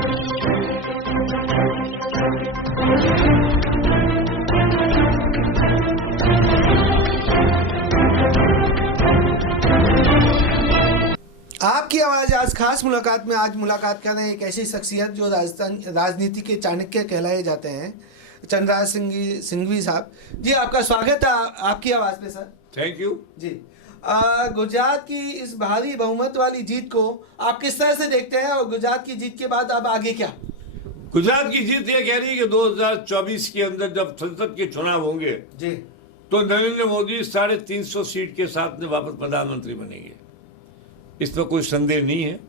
आपकी आवाज़ आज खास मुलाकात में आज मुलाकात कर रहे हैं एक ऐसी शख्सियत जो राजस्थान राजनीति के चाणक्य कहलाए जाते हैं, चंद्रराज सिंघवी साहब जी। आपका स्वागत है आपकी आवाज़ में सर। थैंक यू जी। गुजरात की इस भारी बहुमत वाली जीत को आप किस तरह से देखते हैं और गुजरात की जीत के बाद अब आगे क्या? गुजरात की जीत ये कह रही है कि 2024 के अंदर जब संसद के चुनाव होंगे जी तो नरेंद्र मोदी 350 सीट के साथ में वापस प्रधानमंत्री बनेंगे। इसमें कोई संदेह नहीं है।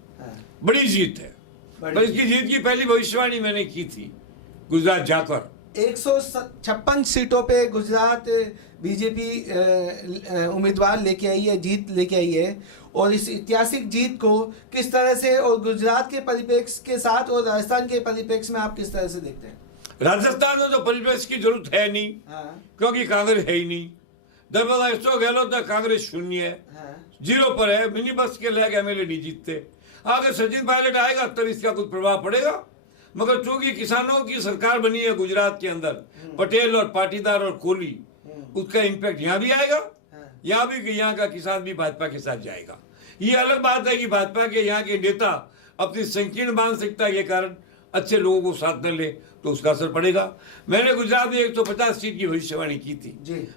बड़ी जीत है। पर इसकी जीत की पहली भविष्यवाणी मैंने की थी गुजरात जाकर। 156 सीटों पे गुजरात बीजेपी उम्मीदवार लेके आई है, जीत लेके आई है। और इस ऐतिहासिक जीत को किस तरह से और गुजरात के परिप्रेक्ष्य के साथ और राजस्थान के परिप्रेक्ष्य में आप किस तरह से देखते हैं? राजस्थान में तो परिप्रेक्ष्य की जरूरत है नहीं, क्योंकि कांग्रेस है ही नहीं। धर्मराज अशोक गहलोत तक कांग्रेस शून्य है, जीरो पर है। मिनी बस के लेके एमएलए नहीं जीतते। आगे सचिन पायलट आएगा तब इसका कुछ प्रभाव पड़ेगा, मगर चूंकि किसानों की सरकार बनी है गुजरात के अंदर, पटेल और पाटीदार और कोहली, उसका इम्पैक्ट यहाँ भी आएगा। यहाँ भी यहाँ का किसान भी भाजपा के साथ जाएगा। ये अलग बात है कि भाजपा के यहाँ के नेता अपनी संकीर्ण मानसिकता के कारण अच्छे लोगों को साथ न ले तो उसका असर पड़ेगा। मैंने गुजरात में 150 सीट की भविष्यवाणी की थी,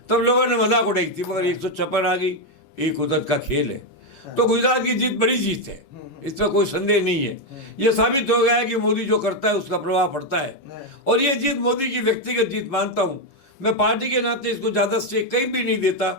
तब लोगों ने मजाक उड़ाई थी, मगर 156 आ गई। एक कुदरत का खेल है। तो गुजरात की जीत बड़ी जीत है, इसमें कोई संदेह नहीं है। ये साबित हो गया है कि मोदी जो करता है उसका प्रभाव पड़ता है। और ये जीत मोदी की व्यक्तिगत जीत मानता हूँ मैं। पार्टी के नाते इसको ज्यादा से कहीं भी नहीं देता,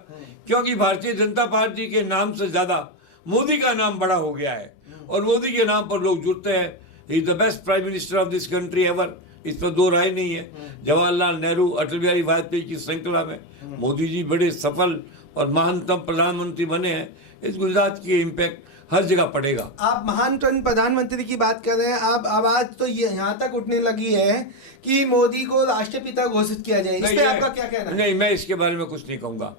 क्योंकि भारतीय जनता पार्टी के नाम से ज्यादा मोदी का नाम बड़ा हो गया है और मोदी के नाम पर लोग जुड़ते हैं। He is the best prime minister of this country ever, इसमें दो राय नहीं है। जवाहरलाल नेहरू, अटल बिहारी वाजपेयी की श्रृंखला में मोदी जी बड़े सफल और महानतम प्रधानमंत्री बने हैं। इस गुजरात की इम्पैक्ट हर जगह पड़ेगा। आप महानतम प्रधानमंत्री की बात कर रहे हैं। आप आवाज तो ये यहाँ तक उठने लगी है कि मोदी को राष्ट्रपिता घोषित किया जाए, इस पे आपका क्या कहना है? नहीं, मैं इसके बारे में कुछ नहीं कहूँगा,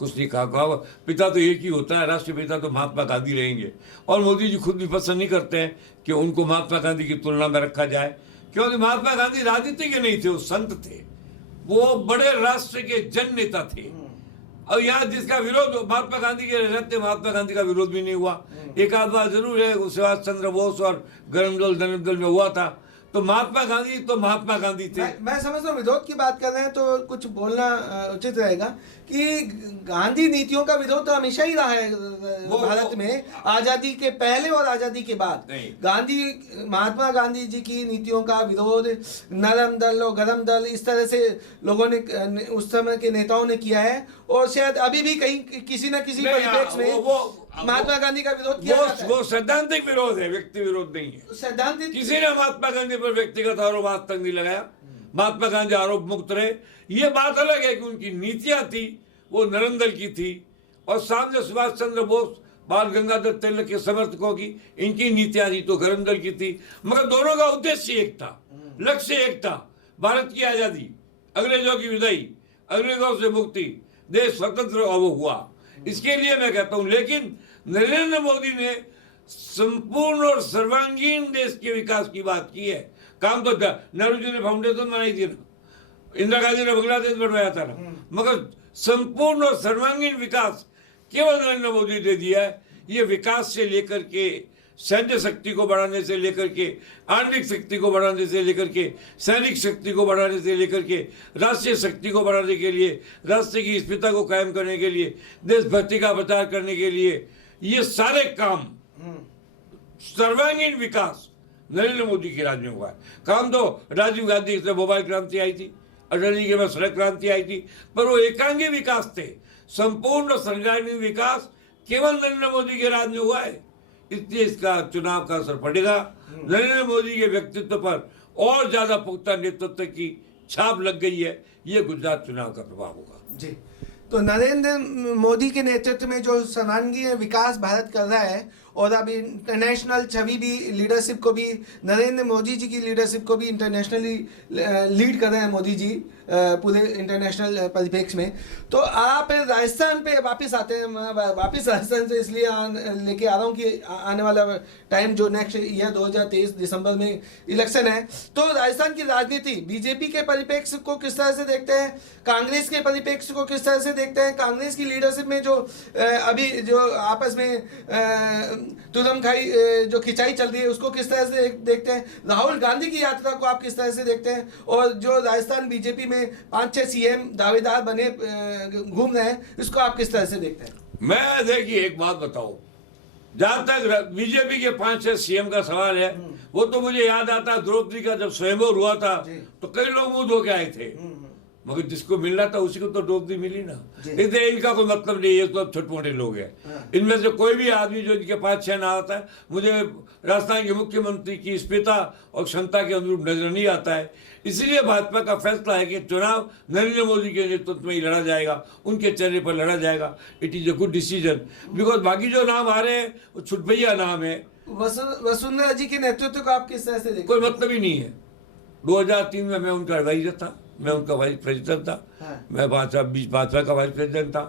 कुछ नहीं कहूँगा। पिता तो एक ही होता है, राष्ट्रपिता तो महात्मा गांधी रहेंगे। और मोदी जी खुद भी पसंद नहीं करते हैं कि उनको महात्मा गांधी की तुलना में रखा जाए, क्योंकि महात्मा गांधी राजनीति के नहीं थे, वो संत थे, वो बड़े राष्ट्र के जन नेता थे। और यहाँ जिसका विरोध महात्मा गांधी के रहते, महात्मा गांधी का विरोध भी नहीं हुआ। एक आध बार जरूर है सुभाष चंद्र बोस और गरम दल दनक दल में हुआ था। तो महात्मा गांधी तो महात्मा गांधी थे। मैं समझता हूँ विरोध की बात कर रहे हैं तो कुछ बोलना उचित रहेगा कि गांधी नीतियों का विरोध तो हमेशा ही रहा है भारत में, आजादी के पहले और आजादी के बाद। महात्मा गांधी जी की नीतियों का विरोध नरम दल और गरम दल इस तरह से लोगों ने उस समय के नेताओं ने किया है। और शायद अभी भी कहीं किसी न किसी परिप्रेक्ष्य में महात्मा गांधी का विरोध किया जाता है। वो सैद्धांतिक विरोध है, व्यक्ति विरोध नहीं है। सैद्धांतिक किसी ने महात्मा गांधी पर व्यक्तिगत आरोप आज तक नहीं लगाया। महात्मा गांधी आरोप मुक्त रहे। ये बात अलग है कि उनकी नीतियां थी वो नरेंद्र की थी, और सामने सुभाष चंद्र बोस, बाल गंगाधर तिलक के समर्थकों की इनकी नीतियां थी तो गरमदल की थी। मगर दोनों का उद्देश्य एक था, लक्ष्य एक था, भारत की आजादी, अंग्रेजों की विदाई, अंग्रेजों से मुक्ति, देश स्वतंत्र हुआ। इसके लिए मैं कहता हूं। लेकिन नरेंद्र मोदी ने संपूर्ण और सर्वांगीण देश के विकास की बात की है। काम तो नेहरू जी ने फाउंडेशन बनाई थी ना, इंदिरा गांधी ने बांग्लादेश बनवाया था ना, मगर संपूर्ण और सर्वांगीण विकास केवल नरेंद्र मोदी ने दिया है। ये विकास से लेकर के सैन्य शक्ति को बढ़ाने से लेकर के आणविक शक्ति को बढ़ाने से लेकर के सैनिक शक्ति को बढ़ाने से लेकर के राष्ट्रीय शक्ति को बढ़ाने के लिए, राष्ट्र की स्थिरता को कायम करने के लिए, देशभक्ति का प्रचार करने के लिए, ये सारे काम सर्वांगीण विकास नरेंद्र मोदी के राज में हुआ है। काम तो राजीव गांधी से मोबाइल क्रांति आई थी, अटल जी के बाद सड़क क्रांति आई थी, पर वो एकांगी विकास थे। संपूर्ण सर्वांगीण विकास केवल नरेंद्र मोदी के राज में हुआ है। इसलिए इसका चुनाव का असर पड़ेगा नरेंद्र मोदी के व्यक्तित्व पर, और ज्यादा पुख्ता नेतृत्व की छाप लग गई है। ये गुजरात चुनाव का प्रभाव होगा जी। तो नरेंद्र मोदी के नेतृत्व में जो सर्वांगीण विकास भारत कर रहा है और अभी इंटरनेशनल छवि भी, लीडरशिप को भी, नरेंद्र मोदी जी की लीडरशिप को भी इंटरनेशनली लीड कर रहे हैं मोदी जी पूरे इंटरनेशनल परिप्रेक्ष्य में। तो आप राजस्थान पे वापस आते हैं, मैं वापस राजस्थान से इसलिए लेके आ रहा हूँ कि आने वाला टाइम जो नेक्स्ट ईयर 2023 दिसंबर में इलेक्शन है, तो राजस्थान की राजनीति बीजेपी के परिप्रेक्ष्य को किस तरह से देखते हैं, कांग्रेस के परिप्रेक्ष्य को किस तरह से देखते हैं, कांग्रेस की लीडरशिप में जो अभी जो आपस में तुरम खाई जो खिंचाई चल रही है उसको किस तरह से देखते हैं, राहुल गांधी की यात्रा को आप किस तरह से देखते हैं, और जो राजस्थान बीजेपी में 5-6 सीएम दावेदार बने घूम रहे हैं, इसको आप किस तरह से देखते हैं? मैं देखिए एक बात बताओ, जहां तक बीजेपी के 5-6 सीएम का सवाल है, वो तो मुझे याद आता है द्रौपदी का जब स्वयंवर हुआ था तो कई लोग मुंह धो के आए थे, मगर जिसको मिलना था उसी को तो द्रौपदी मिली ना। इसलिए इनका कोई मतलब नहीं है, तो छोटे मोटे लोग हैं। इनमें से कोई भी आदमी जो इनके 5-6 ना आता है, मुझे राजस्थान के मुख्यमंत्री की स्पिता और क्षमता के अनुरूप नजर नहीं आता है। इसलिए भाजपा का फैसला है कि चुनाव नरेंद्र मोदी के नेतृत्व में ही लड़ा जाएगा, उनके चेहरे पर लड़ा जाएगा। It is a good decision, because बाकी जो नाम आ रहे हैं वो छुटभैया नाम है। वसुंधरा जी के नेतृत्व को आप किस तरह से देखते? कोई मतलब ही नहीं है। 2003 में मैं उनका एडवाइजर था, मैं उनका वाइस प्रेसिडेंट था। मैं भाजपा का वाइस प्रेसिडेंट था।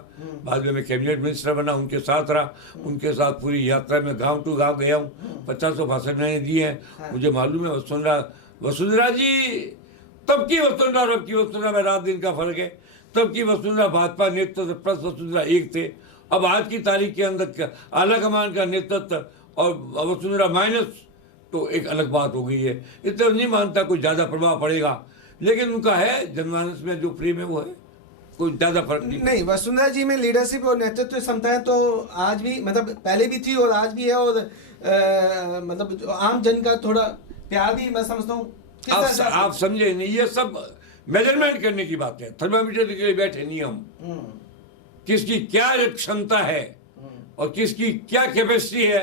बाद में मैं कैबिनेट मिनिस्टर बना, उनके साथ रहा, उनके साथ पूरी यात्रा में गांव टू गांव गया हूँ। 50 भाषण मैंने दिए हैं। मुझे मालूम है वसुंधरा जी, तब की वसुंधरा और अब की वसुंधरा में रात दिन का फर्क है। तब की वसुंधरा भाजपा नेतृत्व प्लस वसुंधरा एक थे। अब आज की तारीख के अंदर आला कमान का नेतृत्व और वसुंधरा माइनस, तो एक अलग बात हो गई है। इसलिए नहीं मानता कोई ज्यादा प्रभाव पड़ेगा, लेकिन उनका है जनमानस में जो प्रेम है वो है, कोई ज्यादा फर्क नहीं। वसुंधरा जी में लीडरशिप और नेतृत्व क्षमताएं तो आज भी, मतलब पहले भी थी और आज भी है, और मतलब आम जन का थोड़ा प्यार भी मैं समझता हूँ। आप समझे नहीं, ये सब मेजरमेंट करने की बात है, थर्मामीटर के लिए बैठे नहीं हम। किसकी क्या क्षमता है और किसकी क्या कैपेसिटी है,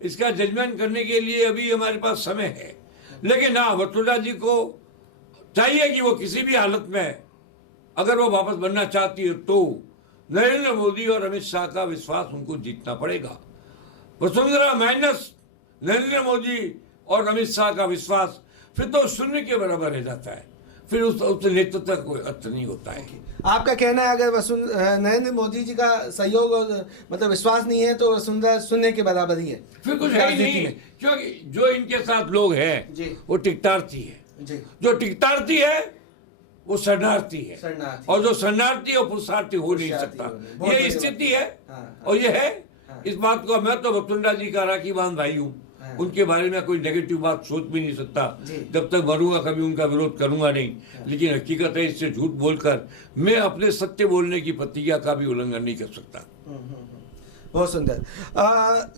इसका जजमेंट करने के लिए अभी हमारे पास समय है। लेकिन हाँ, वसुंधरा जी को चाहिए कि वो किसी भी हालत में अगर वो वापस बनना चाहती है तो नरेंद्र मोदी और अमित शाह का विश्वास उनको जीतना पड़ेगा। वसुंधरा माइनस नरेंद्र मोदी और अमित शाह का विश्वास फिर तो शून्य के बराबर रह जाता है, फिर उस नेतृत्व का कोई अर्थ नहीं होता है। आपका कहना है अगर नरेंद्र मोदी जी का सहयोग और मतलब विश्वास नहीं है तो वसुंधरा शून्य के बराबर ही है, फिर कुछ है ही नहीं। क्योंकि जो इनके साथ लोग हैं वो टिकटार्थी है, जो टिकटार्थी है वो शरणार्थी है, और जो शरणार्थी है वो पुरुषार्थी हो नहीं सकता। ये स्थिति है। और ये है, इस बात को मैं तो वसुंधरा जी का राखी बांध भाई हूँ, उनके बारे में कोई नेगेटिव बात सोच भी नहीं सकता। जब तक मरूंगा कभी उनका विरोध करूंगा नहीं। लेकिन हकीकत है, इससे झूठ बोलकर मैं अपने सत्य बोलने की प्रतिज्ञा का भी उल्लंघन नहीं कर सकता। बहुत सुंदर।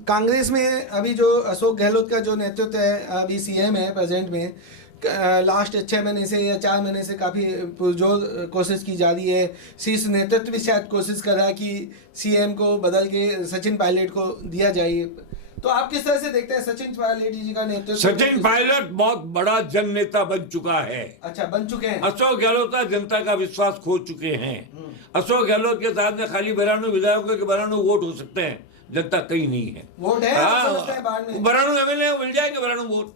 कांग्रेस में अभी जो अशोक गहलोत का जो नेतृत्व है, अभी सीएम है प्रेजेंट में, लास्ट 6 महीने से या 4 महीने से काफ़ी पुरजोर कोशिश की जा रही है। शीर्ष नेतृत्व भी शायद कोशिश कर रहा है कि सीएम को बदल के सचिन पायलट को दिया जाए। तो आप किस तरह से देखते हैं सचिन पायलट जी का नेतृत्व? सचिन पायलट बहुत बड़ा जन नेता बन चुका है। अच्छा, बन चुके हैं। अशोक गहलोत जनता का विश्वास खो चुके हैं। अशोक गहलोत के साथ में खाली 92 विधायकों के 92 वोट हो सकते हैं, जनता कहीं नहीं है। वोट है, 92 एमएलए मिल जाएंगे, 92 वोट,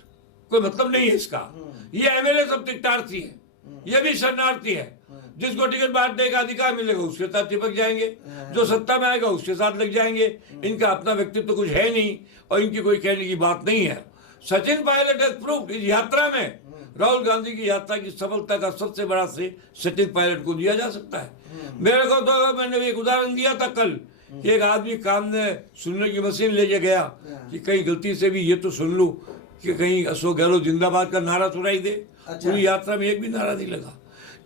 कोई मतलब नहीं है इसका। ये एमएलए सब टिकटार्थी है, ये भी शरणार्थी है। जिसको टिकट बांटने का अधिकार मिलेगा उसके साथ चिपक जाएंगे, जो सत्ता में आएगा उसके साथ लग जाएंगे। इनका अपना व्यक्तित्व कुछ है नहीं और इनकी कोई कहने की बात नहीं है। सचिन पायलट हैज प्रूव्ड इस यात्रा में, राहुल गांधी की यात्रा की सफलता का सबसे बड़ा श्रेय सचिन पायलट को दिया जा सकता है। मेरे को तो, मैंने एक उदाहरण दिया था कल कि एक आदमी कान में सुनने की मशीन लेके गया कि कहीं गलती से भी ये तो सुन लूं कि कहीं अशोक गहलोत जिंदाबाद का नारा सुनाई दे। पूरी यात्रा में एक भी नारा नहीं लगा।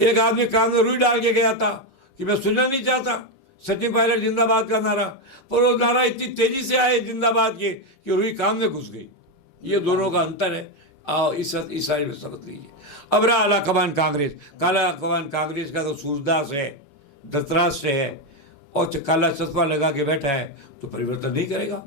एक आदमी कान में रुई डाल के गया था कि मैं सुनना नहीं चाहता सचिन पायलट जिंदाबाद का नारा, पर वो नारा इतनी तेजी से आए जिंदाबाद के कि रुई कान में घुस गई। ये दोनों का अंतर है। आओ इस साइड में समझ लीजिए। अब रहा आला कमान कांग्रेस। काला कमान कांग्रेस का तो सूरदास है, धृतराष्ट्र है, और काला चश्मा लगा के बैठा है, तो परिवर्तन नहीं करेगा।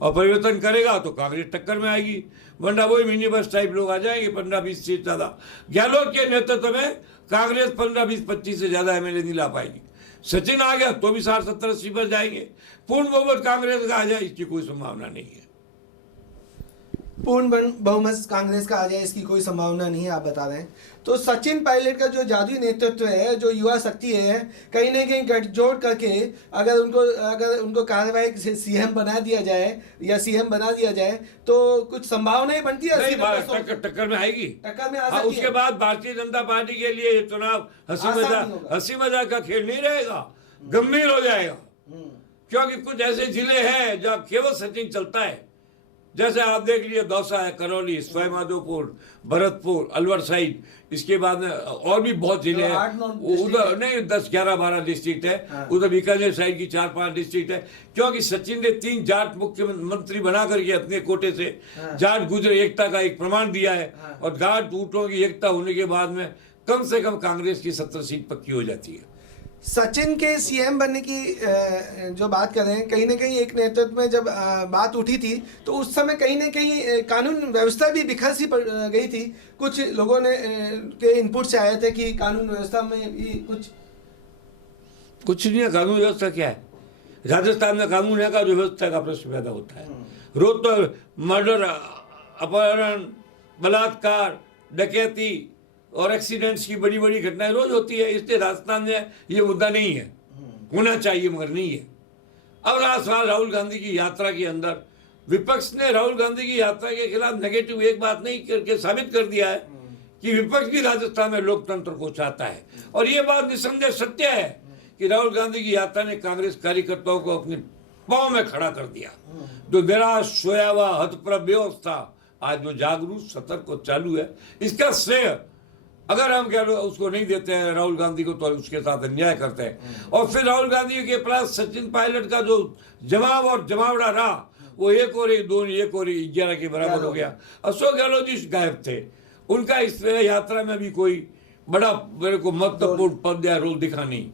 और परिवर्तन करेगा तो कांग्रेस टक्कर में आएगी, वरना वही मिनी बस टाइप लोग आ जाएंगे 15-20 सीट ज्यादा। गहलोत के नेतृत्व में कांग्रेस 15-20-25 से ज्यादा एमएलए नहीं ला पाएगी। सचिन आ गया तो भी 60-70-80 पर जाएंगे। पूर्ण बहुमत कांग्रेस का आ जाए इसकी कोई संभावना नहीं है। पूर्ण बहुमत कांग्रेस का आ जाए इसकी कोई संभावना नहीं है, आप बता रहे हैं। तो सचिन पायलट का जो जादुई नेतृत्व है, जो युवा शक्ति है, कहीं ना कहीं गठजोड़ करके अगर उनको कार्यवाहक सीएम बना दिया जाए या सीएम बना दिया जाए तो कुछ संभावनाएं बनती है। टक्कर में आएगी, टक्कर में आ सकती है। उसके बाद भारतीय जनता पार्टी के लिए ये चुनाव हंसी मजाक का खेल नहीं रहेगा, गंभीर हो जाएगा। क्योंकि कुछ ऐसे जिले हैं जहाँ केवल सचिन चलता है, जैसे आप देख लीजिए दौसा है, करौली, सवाईमाधोपुर, भरतपुर, अलवर साइड, इसके बाद में और भी बहुत जिले हैं उधर, नहीं 10-11-12 डिस्ट्रिक्ट है उधर, बीकानेर साइड की 4-5 डिस्ट्रिक्ट है। क्योंकि सचिन ने 3 जाट मुख्यमंत्री बना करके अपने कोटे से जाट गुजर एकता का एक प्रमाण दिया है, और जाट गुटों की एकता होने के बाद में कम से कम कांग्रेस की 70 सीट पक्की हो जाती है। सचिन के सीएम बनने की जो बात कर रहे हैं, कहीं ना कहीं एक नेतृत्व में जब बात उठी थी तो उस समय कहीं ना कहीं कानून व्यवस्था भी बिखर सी पड़ गई थी। कुछ लोगों ने के इनपुट से आए थे कि कानून व्यवस्था में भी कुछ नहीं है। कानून व्यवस्था क्या है? राजस्थान में कानून है का जो व्यवस्था का प्रश्न पैदा होता है। रोज तो मर्डर, अपहरण, बलात्कार, डकैती और एक्सीडेंट्स की बड़ी बड़ी घटनाएं रोज होती है। इसलिए राजस्थान में ये मुद्दा नहीं है, होना चाहिए मगर नहीं है। अब रहा सवाल राहुल गांधी की यात्रा के अंदर, विपक्ष ने राहुल गांधी की यात्रा के खिलाफ नेगेटिव एक बात नहीं करके साबित कर दिया है कि विपक्ष भी राजस्थान में लोकतंत्र को चाहता है। और ये बात निसंदेह सत्य है कि राहुल गांधी की यात्रा ने कांग्रेस कार्यकर्ताओं को अपने पांव में खड़ा कर दिया। जो निराश, सोया हुआ, हतप्रभ बेहोश था, आज जो जागरूक, सतर्क और चालू है, इसका श्रेय अगर हम कह लो उसको नहीं देते हैं राहुल गांधी को तो उसके साथ अन्याय करते हैं। और फिर राहुल गांधी के पास सचिन पायलट का जो जवाब और जमावड़ा रहा वो 1 और 1 2 1 और 11 के बराबर हो गया। अशोक गहलोत जी गायब थे, उनका इस यात्रा में भी कोई बड़ा मेरे को महत्वपूर्ण पद या रोल दिखा नहीं।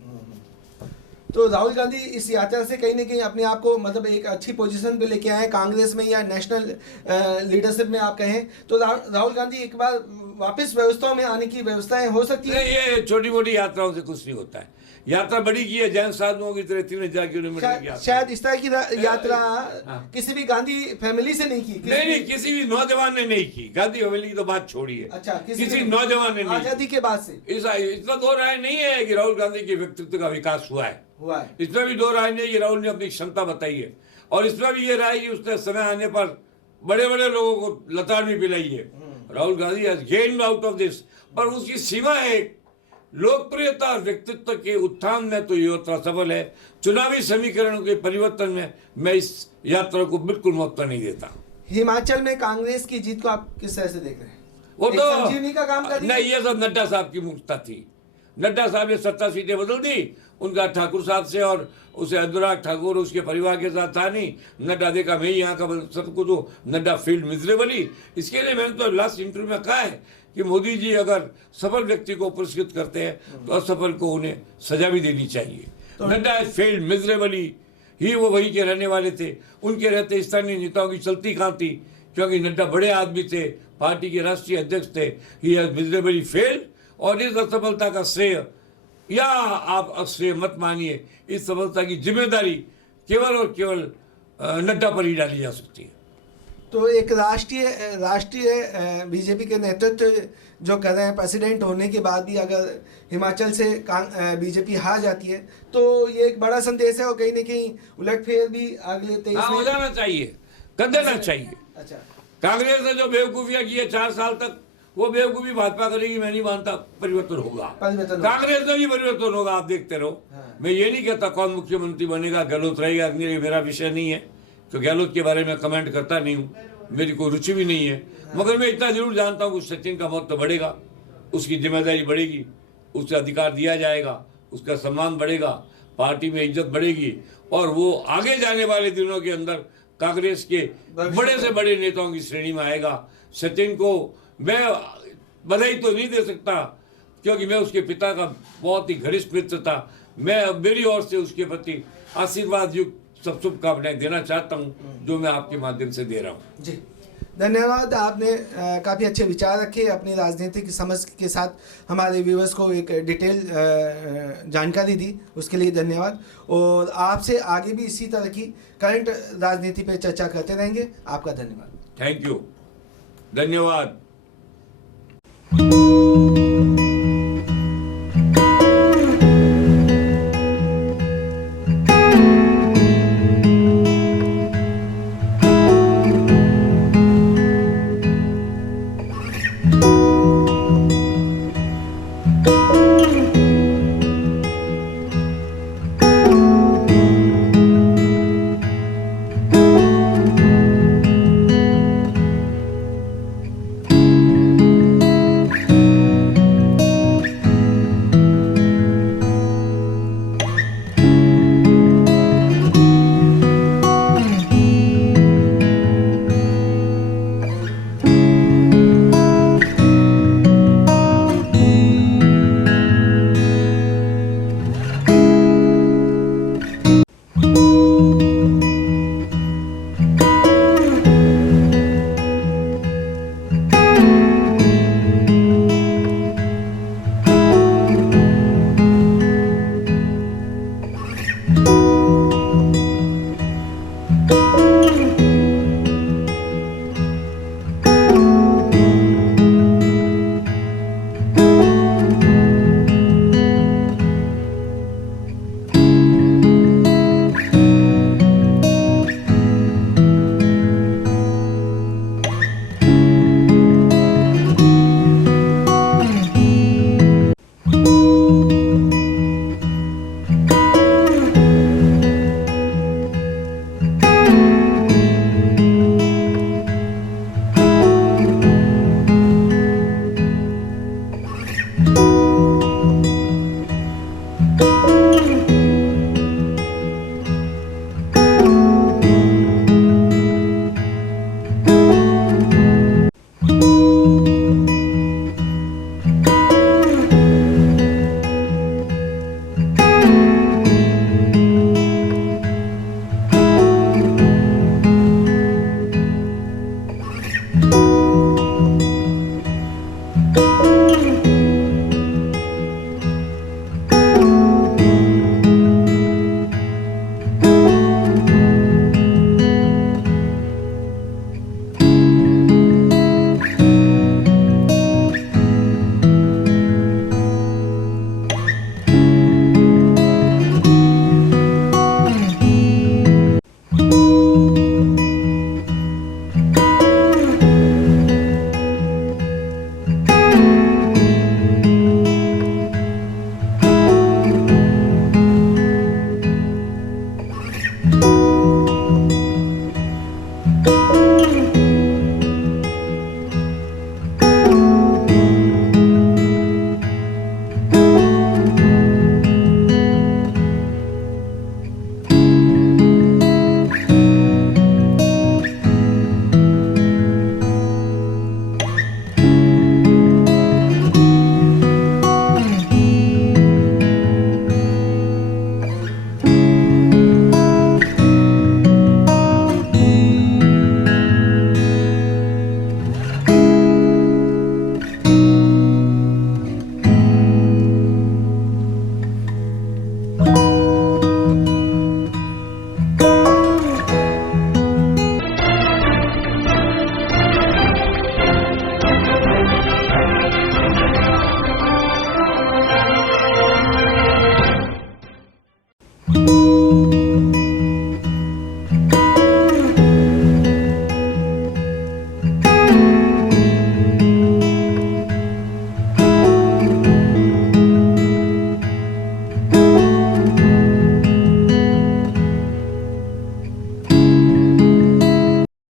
तो राहुल गांधी इस यात्रा से कहीं ना कहीं अपने आप को मतलब एक अच्छी पोजीशन पे लेके आए कांग्रेस में या नेशनल लीडरशिप में आप कहें तो राहुल गांधी एक बार वापस व्यवस्थाओं में आने की व्यवस्थाएं हो सकती है। ये छोटी मोटी यात्राओं से कुछ नहीं होता है। यात्रा बड़ी की है, जैन साधुओं की तरह 3000 किलोमीटर की यात्रा। शायद इस तरह की यात्रा किसी भी गांधी फैमिली से नहीं की। नहीं, किसी भी नौजवान ने नहीं की। गांधी फैमिली की तो बात छोड़िए। अच्छा, किसी नौजवान ने नहीं। आजादी के बाद से इसमें दो राय नहीं है कि राहुल गांधी के व्यक्तित्व का विकास हुआ है। इसमें भी दो राय नहीं कि राहुल ने अपनी क्षमता बताई है, और इसमें भी ये राय कि उसने समय आने पर बड़े बड़े लोगों को लताड़ भी पिलाई है। Rahul Gandhi has gained out of this, पर उसकी सीमा है लोकप्रियता और व्यक्तित्व के उत्थान में तो ये यात्रा सफल है। चुनावी समीकरणों के परिवर्तन में मैं इस यात्रा को बिल्कुल महत्व नहीं देता। हिमाचल में कांग्रेस की जीत को आप किस तरह से देख रहे हैं? वो तो संजीवनी का काम कर नहीं, ये सब नड्डा साहब की मुक्ता थी। नड्डा साहब ने 70 सीटें बदल दी, उनका ठाकुर साहब से और उसे अनुराग ठाकुर उसके परिवार के साथ था नहीं। नड्डा देखा मैं यहाँ का सबको तो नड्डा फील्ड मिजरेबली। इसके लिए मैंने तो लास्ट इंटरव्यू में कहा है कि मोदी जी अगर सफल व्यक्ति को पुरस्कृत करते हैं तो असफल को उन्हें सजा भी देनी चाहिए। नड्डा फील्ड मिजरेबली ही वो वहीं के रहने वाले थे, उनके रहते स्थानीय नेताओं की चलती कहाँ थी, क्योंकि नड्डा बड़े आदमी थे, पार्टी के राष्ट्रीय अध्यक्ष थे। ही हैज मिजरेबली फेल्ड, और इस असफलता का श्रेय या आप श्रेय मत मानिए, इस सफलता की जिम्मेदारी केवल और केवल नड्डा पर ही डाली जा सकती है। तो एक राष्ट्रीय बीजेपी के नेतृत्व जो कर रहे हैं, प्रेसिडेंट होने के बाद भी अगर हिमाचल से बीजेपी हार जाती है तो ये एक बड़ा संदेश है, और कहीं ना कहीं उलटफेर भी अगले 23 हो जाना चाहिए, कर देना चाहिए। अच्छा, कांग्रेस ने जो बेवकूफियां की है 4 साल तक, वो बेवकूफी भाजपा करेगी, मैं नहीं मानता परिवर्तन होगा। कांग्रेस में भी परिवर्तन होगा, आप देखते रहो। मैं ये नहीं कहता कौन मुख्यमंत्री बनेगा, गहलोत रहेगा, मेरा विषय नहीं है, तो गहलोत के बारे में कमेंट करता नहीं हूँ, मेरी कोई रुचि भी नहीं है। मगर मैं इतना जरूर जानता हूँ कि सचिन का महत्व बढ़ेगा, उसकी जिम्मेदारी बढ़ेगी, उसे अधिकार दिया जाएगा, उसका सम्मान बढ़ेगा, पार्टी में इज्जत बढ़ेगी, और वो आगे जाने वाले दिनों के अंदर कांग्रेस के बड़े से बड़े नेताओं की श्रेणी में आएगा। सचिन को मैं बधाई तो नहीं दे सकता क्योंकि मैं उसके पिता का बहुत ही घनिष्ठ मित्र था। मैं मेरी ओर से उसके प्रति आशीर्वाद युक्त सब शुभकामनाएं देना चाहता हूं, जो मैं आपके माध्यम से दे रहा हूं। जी धन्यवाद, आपने काफ़ी अच्छे विचार रखे, अपनी राजनीतिक समझ के साथ हमारे व्यूवर्स को एक डिटेल जानकारी दी, उसके लिए धन्यवाद। और आपसे आगे भी इसी तरह की करंट राजनीति पे चर्चा करते रहेंगे। आपका धन्यवाद। थैंक यू, धन्यवाद।